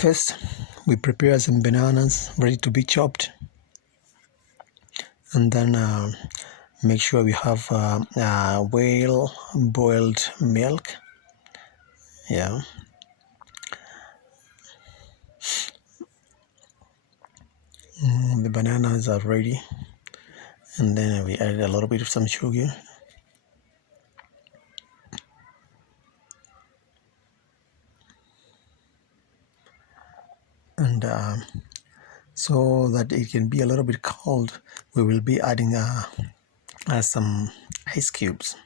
First, we prepare some bananas ready to be chopped, and then make sure we have well boiled milk. Yeah. The bananas are ready, and then we add a little bit of some sugar. And so that it can be a little bit cold, we will be adding some ice cubes,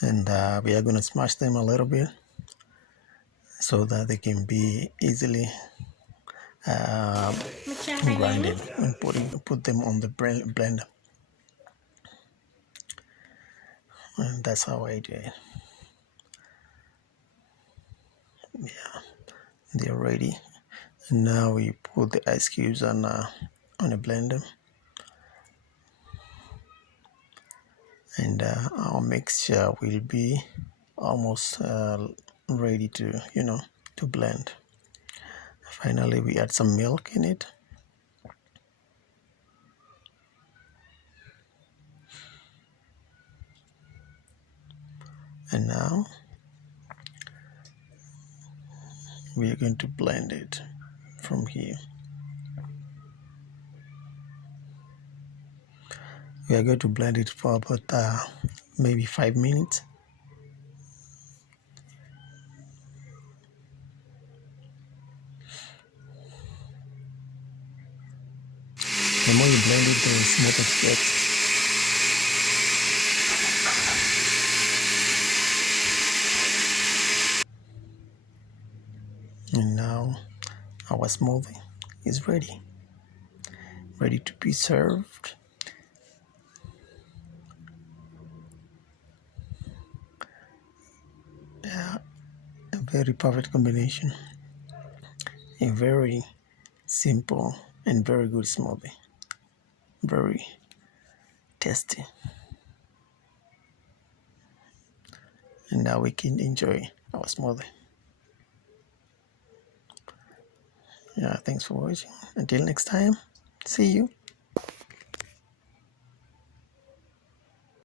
and we are going to smash them a little bit so that they can be easily grinded and put them on the blender. And that's how I do it. Yeah, they're ready. And now we put the ice cubes on a blender, and our mixture will be almost ready to blend. Finally, we add some milk in it. And now we are going to blend it from here. We are going to blend it for about maybe 5 minutes. The more you blend it, the smoother it gets. And now our smoothie is ready to be served. Yeah, a very perfect combination. A very simple and very good smoothie. Very tasty. And now we can enjoy our smoothie. Yeah, thanks for watching. Until next time, see you.